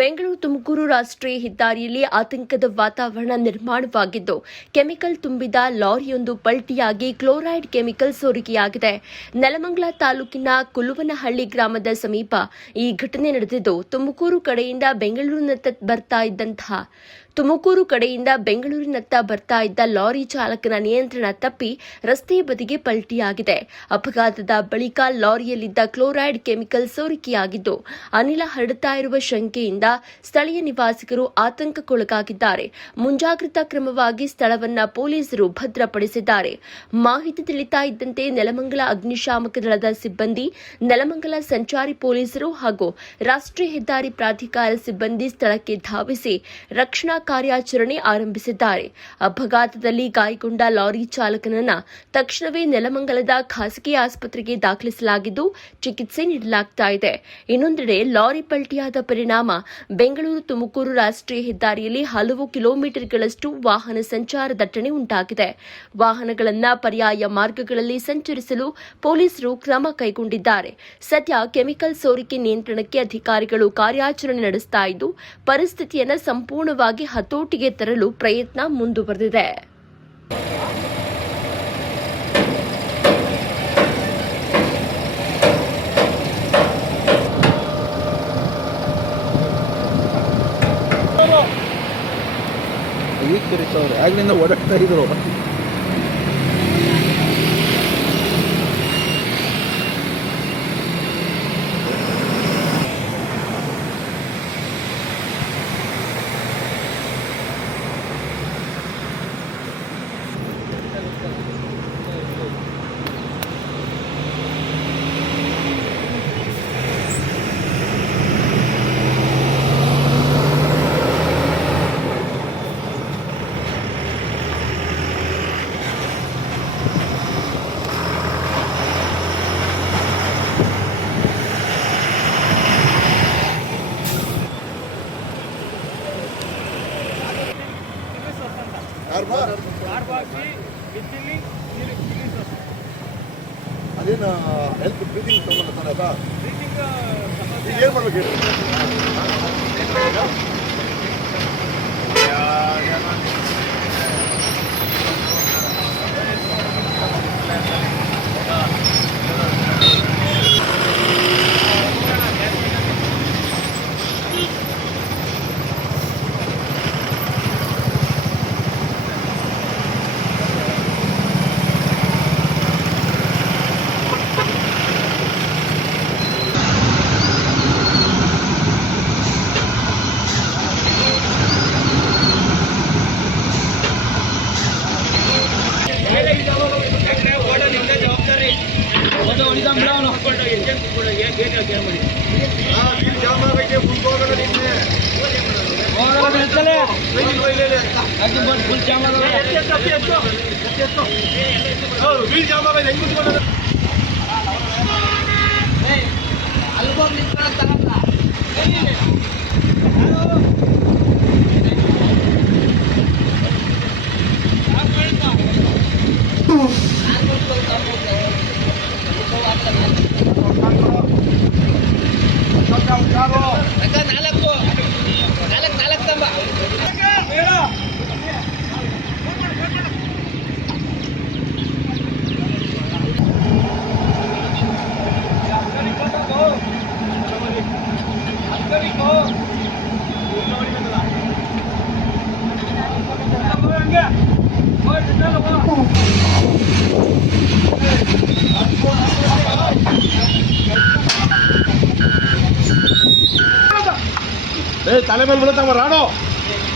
ಬೆಂಗಳೂರು ತುಮಕೂರು ರಾಷ್ಟ್ರೀಯ ಹೆದ್ದಾರಿಯಲ್ಲಿ ಆತಂಕದ ವಾತಾವರಣ ನಿರ್ಮಾಣವಾಗಿದ್ದು, ಕೆಮಿಕಲ್ ತುಂಬಿದ ಲಾರಿಯೊಂದು ಪಲ್ಟಿಯಾಗಿ ಕ್ಲೋರೈಡ್ ಕೆಮಿಕಲ್ ಸೋರಿಕೆಯಾಗಿದೆ. ನೆಲಮಂಗಲ ತಾಲೂಕಿನ ಕುಲುವನಹಳ್ಳಿ ಗ್ರಾಮದ ಸಮೀಪ ಈ ಘಟನೆ ನಡೆದಿದ್ದು, ತುಮಕೂರು ಕಡೆಯಿಂದ ಬೆಂಗಳೂರಿನತ್ತ ಬರ್ತಾ ಇದ್ದ ಲಾರಿ ಚಾಲಕನ ನಿಯಂತ್ರಣ ತಪ್ಪಿ ರಸ್ತೆ ಬದಿಗೆ ಪಲ್ಟಿಯಾಗಿದೆ. ಅಪಘಾತದ ಬಳಿಕ ಲಾರಿಯಲ್ಲಿದ್ದ ಕ್ಲೋರೈಡ್ ಕೆಮಿಕಲ್ ಸೋರಿಕೆಯಾಗಿದ್ದು, ಅನಿಲ ಹರಡುತ್ತಾ ಇರುವ ಶಂಕೆಯಿಂದ ಸ್ಥಳೀಯ ನಿವಾಸಿಗರು ಆತಂಕಕ್ಕೊಳಗಾಗಿದ್ದಾರೆ. ಮುಂಜಾಗ್ರತಾ ಕ್ರಮವಾಗಿ ಸ್ಥಳವನ್ನ ಪೊಲೀಸರು ಭದ್ರಪಡಿಸಿದ್ದಾರೆ. ಮಾಹಿತಿ ತಿಳಿತಾ ಇದ್ದಂತೆ ನೆಲಮಂಗಲ ಅಗ್ನಿಶಾಮಕ ದಳದ ಸಿಬ್ಬಂದಿ, ನೆಲಮಂಗಲ ಸಂಚಾರಿ ಪೊಲೀಸರು ಹಾಗೂ ರಾಷ್ಟ್ರೀಯ ಹೆದ್ದಾರಿ ಪ್ರಾಧಿಕಾರ ಸಿಬ್ಬಂದಿ ಸ್ಥಳಕ್ಕೆ ಧಾವಿಸಿ ರಕ್ಷಣಾ ಕಾರ್ಯಾಚರಣೆ ಆರಂಭಿಸಿದ್ದಾರೆ. ಅಪಘಾತದಲ್ಲಿ ಗಾಯಗೊಂಡ ಲಾರಿ ಚಾಲಕನನ್ನ ತಕ್ಷಣವೇ ನೆಲಮಂಗಲದ ಖಾಸಗಿ ಆಸ್ಪತ್ರೆಗೆ ದಾಖಲಿಸಲಾಗಿದ್ದು, ಚಿಕಿತ್ಸೆ ನೀಡಲಾಗ್ತಾ ಇದೆ. ಇನ್ನೊಂದೆಡೆ ಲಾರಿ ಪಲ್ಟಿಯಾದ ಪರಿಣಾಮ ಬೆಂಗಳೂರು ತುಮಕೂರು ರಾಷ್ಟ್ರೀಯ ಹೆದ್ದಾರಿಯಲ್ಲಿ ಹಲವು ಕಿಲೋಮೀಟರ್ಗಳಷ್ಟು ವಾಹನ ಸಂಚಾರ ದಟ್ಟಣೆ ಉಂಟಾಗಿದೆ. ವಾಹನಗಳನ್ನ ಪರ್ಯಾಯ ಮಾರ್ಗಗಳಲ್ಲಿ ಸಂಚರಿಸಲು ಪೊಲೀಸರು ಕ್ರಮ ಕೈಗೊಂಡಿದ್ದಾರೆ. ಸದ್ಯ ಕೆಮಿಕಲ್ ಸೋರಿಕೆ ನಿಯಂತ್ರಣಕ್ಕೆ ಅಧಿಕಾರಿಗಳು ಕಾರ್ಯಾಚರಣೆ ನಡೆಸ್ತಾ ಇದ್ದು, ಪರಿಸ್ಥಿತಿಯನ್ನು ಸಂಪೂರ್ಣವಾಗಿ ಹತೋಟಿಗೆ ತರಲು ಪ್ರಯತ್ನ ಮುಂದುವರೆದಿದೆ. ಆಗ್ಲಿಂದ ಓಡಾಡ್ತಾ ಇದ್ರು. ಅದೇನು ಹೆಲ್ತ್ ಬ್ರೀತಿಂಗ್ ತಗೊಂಡ್ತಾರ ಏನು ಮಾಡ್ಬೇಕು? ತಲೆ ಮೇಲೆ ಬಿಡುತ್ತಮ್ಮ ರಾಣೋ.